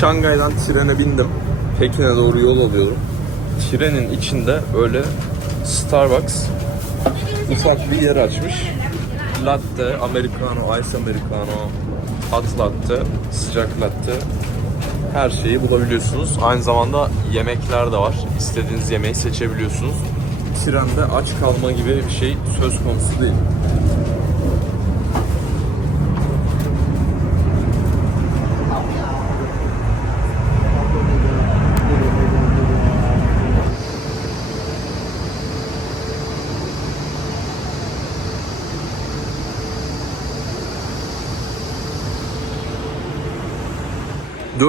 Şangay'dan trene bindim. Pekin'e doğru yol alıyorum. Trenin içinde böyle Starbucks ufak bir yer açmış. Latte, americano, ice americano, hot latte, sıcak latte her şeyi bulabiliyorsunuz. Aynı zamanda yemekler de var. İstediğiniz yemeği seçebiliyorsunuz. Trende aç kalma gibi bir şey söz konusu değil.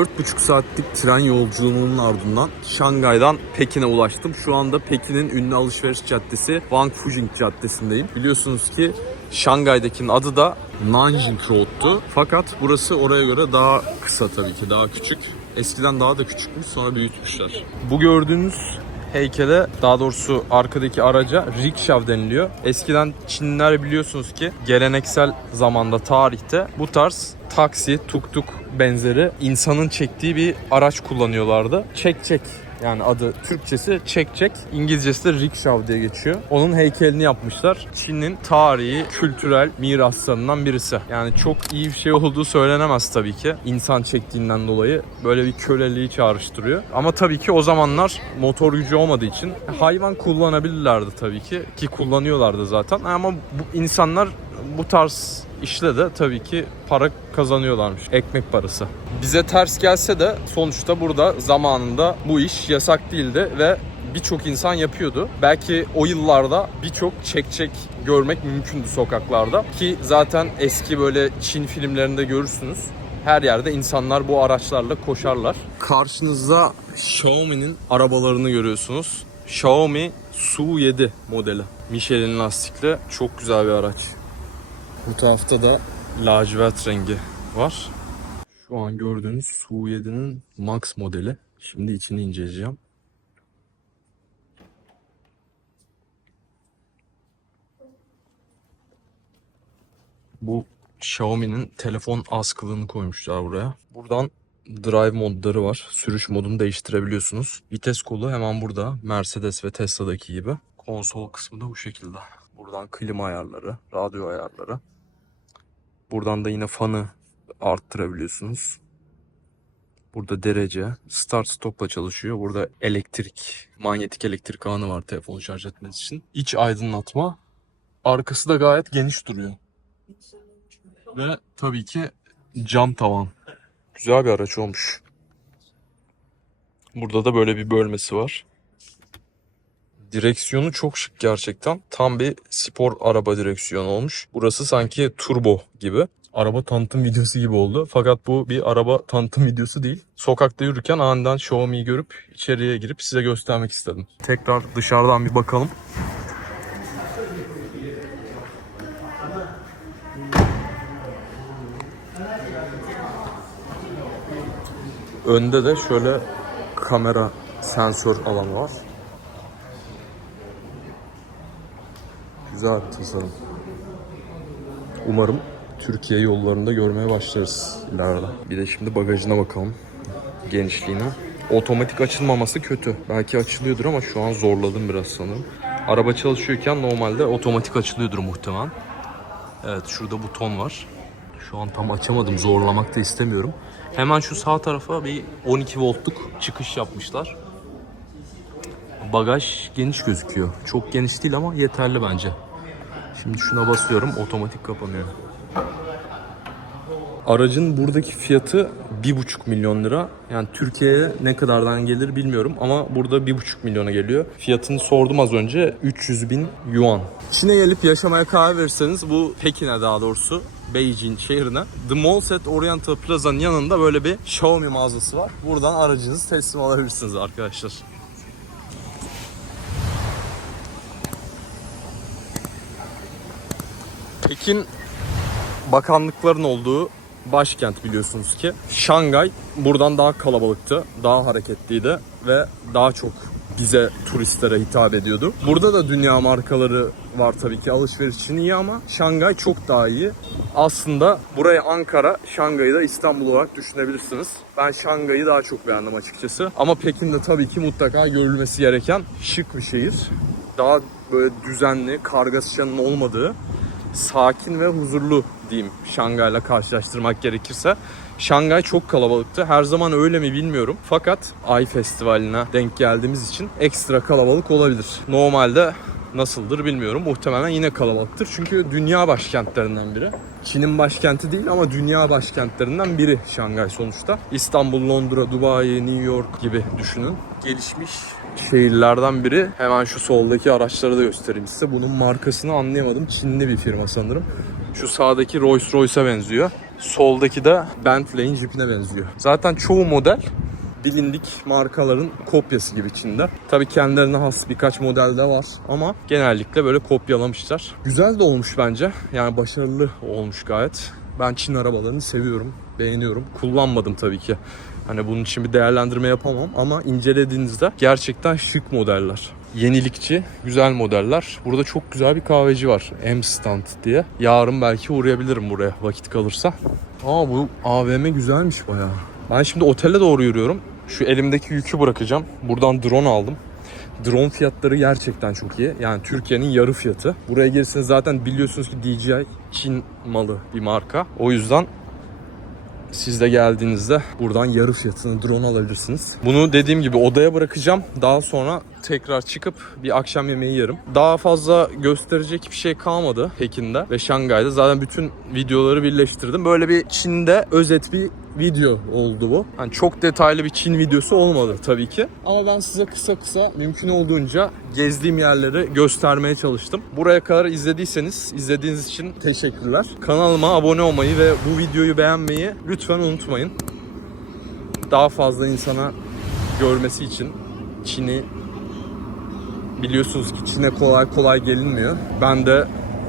Dört buçuk saatlik tren yolculuğunun ardından Şangay'dan Pekin'e ulaştım. Şu anda Pekin'in ünlü alışveriş caddesi Wang Fujing Caddesi'ndeyim. Biliyorsunuz ki Şangay'dakinin adı da Nanjing Road'tu. Fakat burası oraya göre daha kısa tabii ki, daha küçük. Eskiden daha da küçükmüş, sonra büyütmüşler. Bu gördüğünüz heykele daha doğrusu arkadaki araca rickshaw deniliyor. Eskiden Çinliler biliyorsunuz ki geleneksel zamanda tarihte bu tarz taksi, tuk tuk benzeri insanın çektiği bir araç kullanıyorlardı. Çek çek yani adı Türkçesi çek çek, İngilizcesi de rickshaw diye geçiyor. Onun heykelini yapmışlar. Çin'in tarihi, kültürel miraslarından birisi. Yani çok iyi bir şey olduğu söylenemez tabii ki. İnsan çektiğinden dolayı böyle bir köleliği çağrıştırıyor. Ama tabii ki o zamanlar motor gücü olmadığı için hayvan kullanabilirlerdi tabii ki. Ki kullanıyorlardı zaten. Ama bu insanlar bu tarz işle de tabii ki para kazanıyorlarmış. Ekmek parası. Bize ters gelse de sonuçta burada zamanında bu iş yasak değildi ve birçok insan yapıyordu. Belki o yıllarda birçok çek çek görmek mümkündü sokaklarda. Ki zaten eski böyle Çin filmlerinde görürsünüz. Her yerde insanlar bu araçlarla koşarlar. Karşınızda Xiaomi'nin arabalarını görüyorsunuz. Xiaomi Su7 modeli. Michelin lastikli çok güzel bir araç. Bu tarafta da lacivert rengi var. Şu an gördüğünüz Su7'nin Max modeli. Şimdi içini inceleyeceğim. Bu Xiaomi'nin telefon askılığını koymuşlar buraya. Buradan drive modları var. Sürüş modunu değiştirebiliyorsunuz. Vites kolu hemen burada. Mercedes ve Tesla'daki gibi. Konsol kısmı da bu şekilde. Buradan klima ayarları, radyo ayarları. Buradan da yine fanı arttırabiliyorsunuz. Burada derece, start stopla çalışıyor. Burada elektrik, manyetik elektrik ağını var telefonu şarj etmeniz için. İç aydınlatma. Arkası da gayet geniş duruyor. Ve tabii ki cam tavan. Güzel bir araç olmuş. Burada da böyle bir bölmesi var. Direksiyonu çok şık gerçekten. Tam bir spor araba direksiyonu olmuş. Burası sanki turbo gibi. Araba tanıtım videosu gibi oldu. Fakat bu bir araba tanıtım videosu değil. Sokakta yürürken aniden Xiaomi'yi görüp içeriye girip size göstermek istedim. Tekrar dışarıdan bir bakalım. Önde de şöyle kamera sensör alanı var. Güzel bir tasarım. Umarım Türkiye yollarında görmeye başlarız ileride. Bir de şimdi bagajına bakalım. Genişliğine. Otomatik açılmaması kötü. Belki açılıyordur ama şu an zorladım biraz sanırım. Araba çalışıyorken normalde otomatik açılıyordur muhtemelen. Evet şurada buton var. Şu an tam açamadım. Zorlamak da istemiyorum. Hemen şu sağ tarafa bir 12 voltluk çıkış yapmışlar. Bagaj geniş gözüküyor. Çok geniş değil ama yeterli bence. Şimdi şuna basıyorum otomatik kapanıyor. Aracın buradaki fiyatı 1,5 milyon lira. Yani Türkiye'ye ne kadardan gelir bilmiyorum ama burada 1,5 milyona geliyor. Fiyatını sordum az önce 300 bin yuan. Çin'e gelip yaşamaya karar verirseniz bu Pekin'e daha doğrusu Beijing şehrine The Mall at Oriental Plaza'nın yanında böyle bir Xiaomi mağazası var. Buradan aracınızı teslim alabilirsiniz arkadaşlar. Pekin bakanlıkların olduğu başkent biliyorsunuz ki. Şangay buradan daha kalabalıktı, daha hareketliydi ve daha çok bize turistlere hitap ediyordu. Burada da dünya markaları var tabii ki alışveriş için iyi ama Şangay çok daha iyi. Aslında buraya Ankara, Şangay'ı da İstanbul olarak düşünebilirsiniz. Ben Şangay'ı daha çok beğendim açıkçası. Ama Pekin de tabii ki mutlaka görülmesi gereken şık bir şehir. Daha böyle düzenli, kargaşanın olmadığı, sakin ve huzurlu diyeyim Şangay'la karşılaştırmak gerekirse. Şangay çok kalabalıktı. Her zaman öyle mi bilmiyorum. Fakat Ay Festivali'ne denk geldiğimiz için ekstra kalabalık olabilir. Normalde nasıldır bilmiyorum. Muhtemelen yine kalabalıktır. Çünkü dünya başkentlerinden biri. Çin'in başkenti değil ama dünya başkentlerinden biri Şangay sonuçta. İstanbul, Londra, Dubai, New York gibi düşünün. Gelişmiş şehirlerden biri. Hemen şu soldaki araçları da göstereyim size. Bunun markasını anlayamadım. Çinli bir firma sanırım. Şu sağdaki Rolls Royce'a benziyor. Soldaki de Bentley'in Jeep'ine benziyor. Zaten çoğu model bilindik markaların kopyası gibi Çin'de. Tabii kendilerine has birkaç model de var ama genellikle böyle kopyalamışlar. Güzel de olmuş bence. Yani başarılı olmuş gayet. Ben Çin arabalarını seviyorum, beğeniyorum. Kullanmadım tabii ki. Hani bunun için bir değerlendirme yapamam ama incelediğinizde gerçekten şık modeller. Yenilikçi, güzel modeller. Burada çok güzel bir kahveci var. M Stand diye. Yarın belki uğrayabilirim buraya vakit kalırsa. Aa bu AVM güzelmiş bayağı. Ben şimdi otele doğru yürüyorum. Şu elimdeki yükü bırakacağım. Buradan drone aldım. Drone fiyatları gerçekten çok iyi. Yani Türkiye'nin yarı fiyatı. Buraya gelirseniz zaten biliyorsunuz ki DJI Çin malı bir marka. O yüzden siz de geldiğinizde buradan yarı fiyatını drone alabilirsiniz. Bunu dediğim gibi odaya bırakacağım. Daha sonra tekrar çıkıp bir akşam yemeği yerim. Daha fazla gösterecek bir şey kalmadı Pekin'de ve Şangay'da. Zaten bütün videoları birleştirdim. Böyle bir Çin'de özet bir video oldu bu. Yani çok detaylı bir Çin videosu olmadı tabii ki. Ama ben size kısa kısa mümkün olduğunca gezdiğim yerleri göstermeye çalıştım. Buraya kadar izlediyseniz izlediğiniz için teşekkürler. Kanalıma abone olmayı ve bu videoyu beğenmeyi lütfen unutmayın. Daha fazla insana görmesi için Çin'i biliyorsunuz ki Çin'e kolay kolay gelinmiyor. Ben de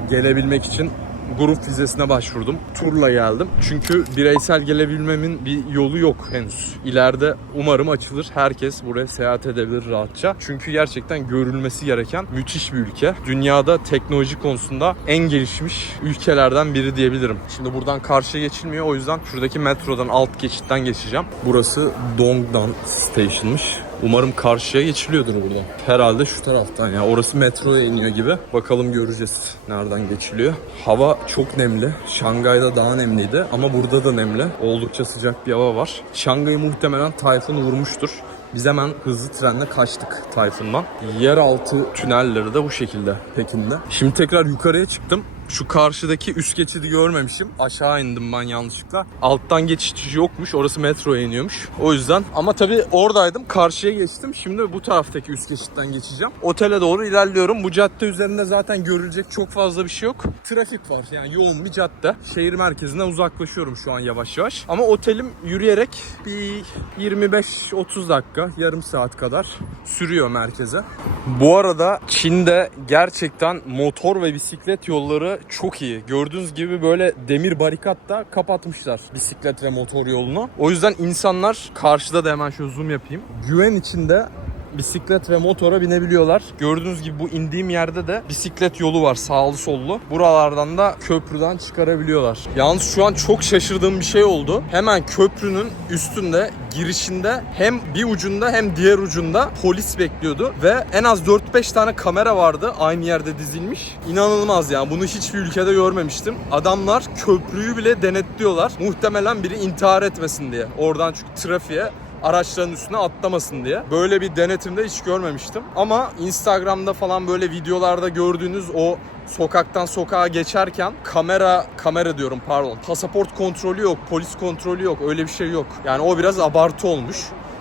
gelebilmek için grup vizesine başvurdum. Turla geldim. Çünkü bireysel gelebilmemin bir yolu yok henüz. İleride umarım açılır. Herkes buraya seyahat edebilir rahatça. Çünkü gerçekten görülmesi gereken müthiş bir ülke. Dünyada teknoloji konusunda en gelişmiş ülkelerden biri diyebilirim. Şimdi buradan karşıya geçilmiyor. O yüzden şuradaki metrodan alt geçitten geçeceğim. Burası Dongdan Station'mış. Umarım karşıya geçiliyordur buradan. Herhalde şu taraftan ya. Orası metroya iniyor gibi. Bakalım göreceğiz nereden geçiliyor. Hava çok nemli. Şangay'da daha nemliydi ama burada da nemli. Oldukça sıcak bir hava var. Şangay'ı muhtemelen tayfun vurmuştur. Biz hemen hızlı trenle kaçtık Tayfun'dan. Yeraltı tünelleri de bu şekilde Pekin'de. Şimdi tekrar yukarıya çıktım. Şu karşıdaki üst geçidi görmemişim. Aşağı indim ben yanlışlıkla. Alttan geçiş yokmuş. Orası metroya iniyormuş. O yüzden. Ama tabii oradaydım. Karşıya geçtim. Şimdi bu taraftaki üst geçitten geçeceğim. Otele doğru ilerliyorum. Bu cadde üzerinde zaten görülecek çok fazla bir şey yok. Trafik var. Yani yoğun bir cadde. Şehir merkezinden uzaklaşıyorum şu an yavaş yavaş. Ama otelim yürüyerek bir 25-30 dakika, yarım saat kadar sürüyor merkeze. Bu arada Çin'de gerçekten motor ve bisiklet yolları çok iyi. Gördüğünüz gibi böyle demir barikat da kapatmışlar bisiklet ve motor yolunu. O yüzden insanlar karşıda da hemen şöyle zoom yapayım. Güven içinde bisiklet ve motora binebiliyorlar. Gördüğünüz gibi bu indiğim yerde de bisiklet yolu var sağlı sollu. Buralardan da köprüden çıkarabiliyorlar. Yalnız şu an çok şaşırdığım bir şey oldu. Hemen köprünün üstünde girişinde hem bir ucunda hem diğer ucunda polis bekliyordu ve en az 4-5 tane kamera vardı aynı yerde dizilmiş. İnanılmaz yani bunu hiçbir ülkede görmemiştim. Adamlar köprüyü bile denetliyorlar. Muhtemelen biri intihar etmesin diye. Oradan çünkü trafiğe araçların üstüne atlamasın diye. Böyle bir denetimde hiç görmemiştim. Ama Instagram'da falan böyle videolarda gördüğünüz o sokaktan sokağa geçerken kamera kamera diyorum pardon pasaport kontrolü yok polis kontrolü yok öyle bir şey yok yani o biraz abartı olmuş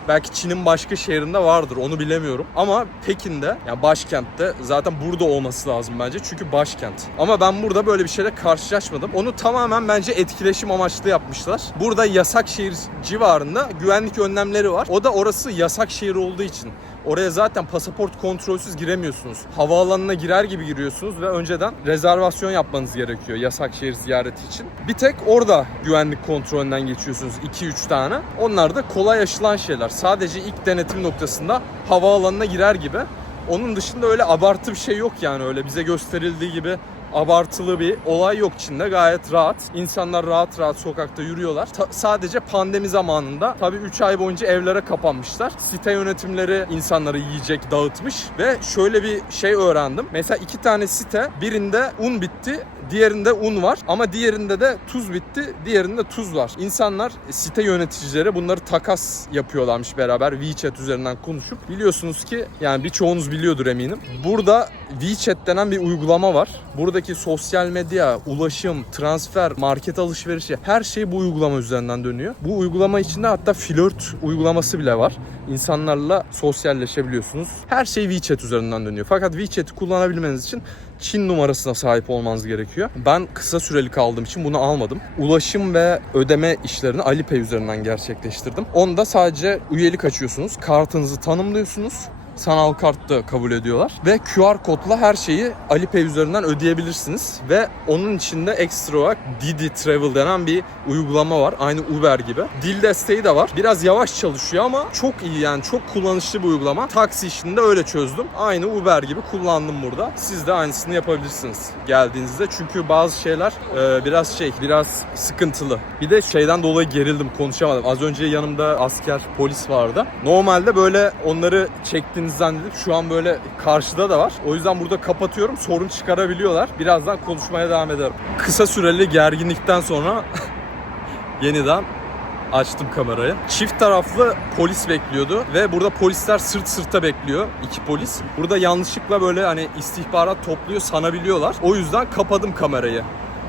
Belki Çin'in başka şehrinde vardır onu bilemiyorum. Ama Pekin'de yani başkentte zaten burada olması lazım bence. Çünkü başkent. Ama ben burada böyle bir şeyle karşılaşmadım. Onu tamamen bence etkileşim amaçlı yapmışlar. Burada yasak şehir civarında güvenlik önlemleri var. O da orası yasak şehir olduğu için Oraya zaten pasaport kontrolsüz giremiyorsunuz. Havaalanına girer gibi giriyorsunuz ve önceden rezervasyon yapmanız gerekiyor yasak şehir ziyareti için. Bir tek orada güvenlik kontrolünden geçiyorsunuz 2-3 tane. Onlar da kolay aşılan şeyler. Sadece ilk denetim noktasında havaalanına girer gibi. Onun dışında öyle abartı bir şey yok yani öyle bize gösterildiği gibi abartılı bir olay yok Çin'de gayet rahat. İnsanlar rahat rahat sokakta yürüyorlar. Ta- sadece pandemi zamanında tabii 3 ay boyunca evlere kapanmışlar. Site yönetimleri insanları yiyecek dağıtmış ve şöyle bir şey öğrendim. Mesela iki tane site birinde un bitti Diğerinde un var ama diğerinde de tuz bitti. Diğerinde tuz var. İnsanlar site yöneticileri bunları takas yapıyorlarmış beraber WeChat üzerinden konuşup. Biliyorsunuz ki yani birçoğunuz biliyordur eminim. Burada WeChat denen bir uygulama var. Buradaki sosyal medya, ulaşım, transfer, market alışverişi her şey bu uygulama üzerinden dönüyor. Bu uygulama içinde hatta flört uygulaması bile var. İnsanlarla sosyalleşebiliyorsunuz. Her şey WeChat üzerinden dönüyor. Fakat WeChat'i kullanabilmeniz için Çin numarasına sahip olmanız gerekiyor. Ben kısa süreli kaldığım için bunu almadım. Ulaşım ve ödeme işlerini Alipay üzerinden gerçekleştirdim. Onda sadece üyelik açıyorsunuz. Kartınızı tanımlıyorsunuz sanal kart da kabul ediyorlar. Ve QR kodla her şeyi Alipay üzerinden ödeyebilirsiniz. Ve onun içinde ekstra olarak Didi Travel denen bir uygulama var. Aynı Uber gibi. Dil desteği de var. Biraz yavaş çalışıyor ama çok iyi yani çok kullanışlı bir uygulama. Taksi işini de öyle çözdüm. Aynı Uber gibi kullandım burada. Siz de aynısını yapabilirsiniz geldiğinizde. Çünkü bazı şeyler e, biraz şey, biraz sıkıntılı. Bir de şeyden dolayı gerildim, konuşamadım. Az önce yanımda asker, polis vardı. Normalde böyle onları çektiğiniz zannedip şu an böyle karşıda da var. O yüzden burada kapatıyorum. Sorun çıkarabiliyorlar. Birazdan konuşmaya devam ederim. Kısa süreli gerginlikten sonra yeniden açtım kamerayı. Çift taraflı polis bekliyordu ve burada polisler sırt sırta bekliyor. iki polis. Burada yanlışlıkla böyle hani istihbarat topluyor sanabiliyorlar. O yüzden kapadım kamerayı.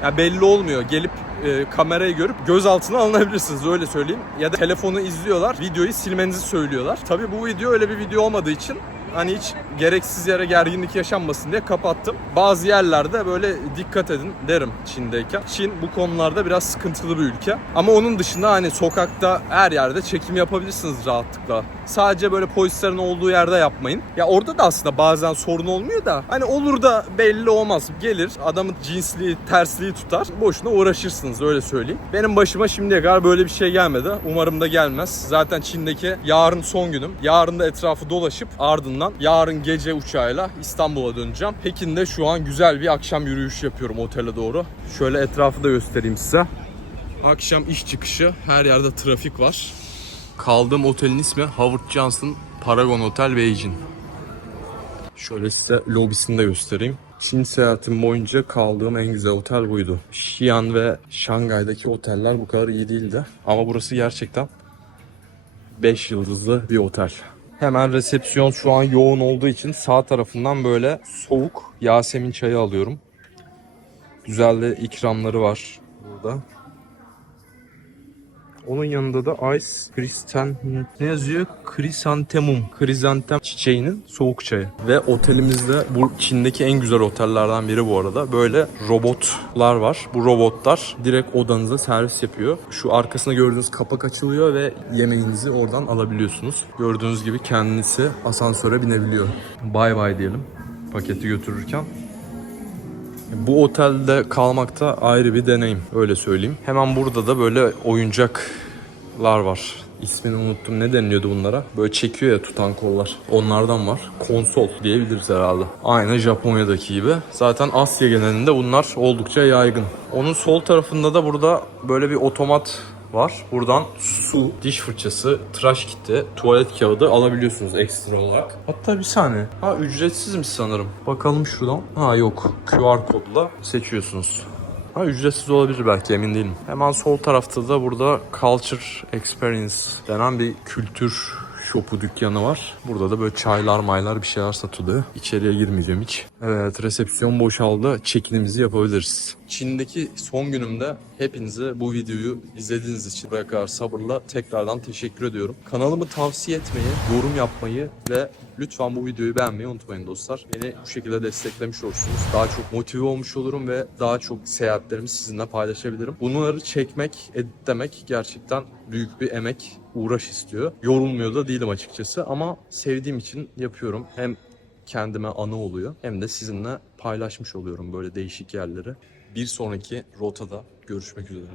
Yani belli olmuyor. Gelip e, kamerayı görüp gözaltına alınabilirsiniz öyle söyleyeyim. Ya da telefonu izliyorlar, videoyu silmenizi söylüyorlar. Tabii bu video öyle bir video olmadığı için hani hiç gereksiz yere gerginlik yaşanmasın diye kapattım. Bazı yerlerde böyle dikkat edin derim Çin'deyken. Çin bu konularda biraz sıkıntılı bir ülke. Ama onun dışında hani sokakta her yerde çekim yapabilirsiniz rahatlıkla. Sadece böyle polislerin olduğu yerde yapmayın. Ya orada da aslında bazen sorun olmuyor da hani olur da belli olmaz. Gelir adamın cinsliği, tersliği tutar. Boşuna uğraşırsınız öyle söyleyeyim. Benim başıma şimdiye kadar böyle bir şey gelmedi. Umarım da gelmez. Zaten Çin'deki yarın son günüm. Yarın da etrafı dolaşıp ardından yarın gece uçağıyla İstanbul'a döneceğim. Pekin'de şu an güzel bir akşam yürüyüş yapıyorum otele doğru. Şöyle etrafı da göstereyim size. Akşam iş çıkışı her yerde trafik var. Kaldığım otelin ismi Howard Johnson Paragon Hotel Beijing. Şöyle size lobisini de göstereyim. Çin seyahatim boyunca kaldığım en güzel otel buydu. Xi'an ve Şangay'daki oteller bu kadar iyi değildi. Ama burası gerçekten 5 yıldızlı bir otel. Hemen resepsiyon şu an yoğun olduğu için sağ tarafından böyle soğuk Yasemin çayı alıyorum. Güzel de ikramları var burada. Onun yanında da Ice Kristen ne yazıyor? Krisantemum. Krizantem çiçeğinin soğuk çayı. Ve otelimizde bu Çin'deki en güzel otellerden biri bu arada. Böyle robotlar var. Bu robotlar direkt odanıza servis yapıyor. Şu arkasında gördüğünüz kapak açılıyor ve yemeğinizi oradan alabiliyorsunuz. Gördüğünüz gibi kendisi asansöre binebiliyor. Bay bay diyelim paketi götürürken. Bu otelde kalmakta ayrı bir deneyim öyle söyleyeyim. Hemen burada da böyle oyuncaklar var. İsmini unuttum. Ne deniliyordu bunlara? Böyle çekiyor ya tutan kollar. Onlardan var. Konsol diyebiliriz herhalde. Aynı Japonya'daki gibi. Zaten Asya genelinde bunlar oldukça yaygın. Onun sol tarafında da burada böyle bir otomat var. Buradan su, diş fırçası, tıraş kiti, tuvalet kağıdı alabiliyorsunuz ekstra olarak. Hatta bir saniye. Ha ücretsizmiş sanırım. Bakalım şuradan. Ha yok. QR kodla seçiyorsunuz. Ha ücretsiz olabilir belki emin değilim. Hemen sol tarafta da burada Culture Experience denen bir kültür şopu dükkanı var. Burada da böyle çaylar maylar bir şeyler satılıyor. İçeriye girmeyeceğim hiç. Evet resepsiyon boşaldı. Check-in'imizi yapabiliriz. Çin'deki son günümde hepinize bu videoyu izlediğiniz için buraya kadar sabırla tekrardan teşekkür ediyorum. Kanalımı tavsiye etmeyi, yorum yapmayı ve lütfen bu videoyu beğenmeyi unutmayın dostlar. Beni bu şekilde desteklemiş olursunuz. Daha çok motive olmuş olurum ve daha çok seyahatlerimi sizinle paylaşabilirim. Bunları çekmek, editlemek gerçekten büyük bir emek uğraş istiyor. Yorulmuyor da değilim açıkçası ama sevdiğim için yapıyorum. Hem kendime anı oluyor hem de sizinle paylaşmış oluyorum böyle değişik yerleri. Bir sonraki rotada görüşmek üzere.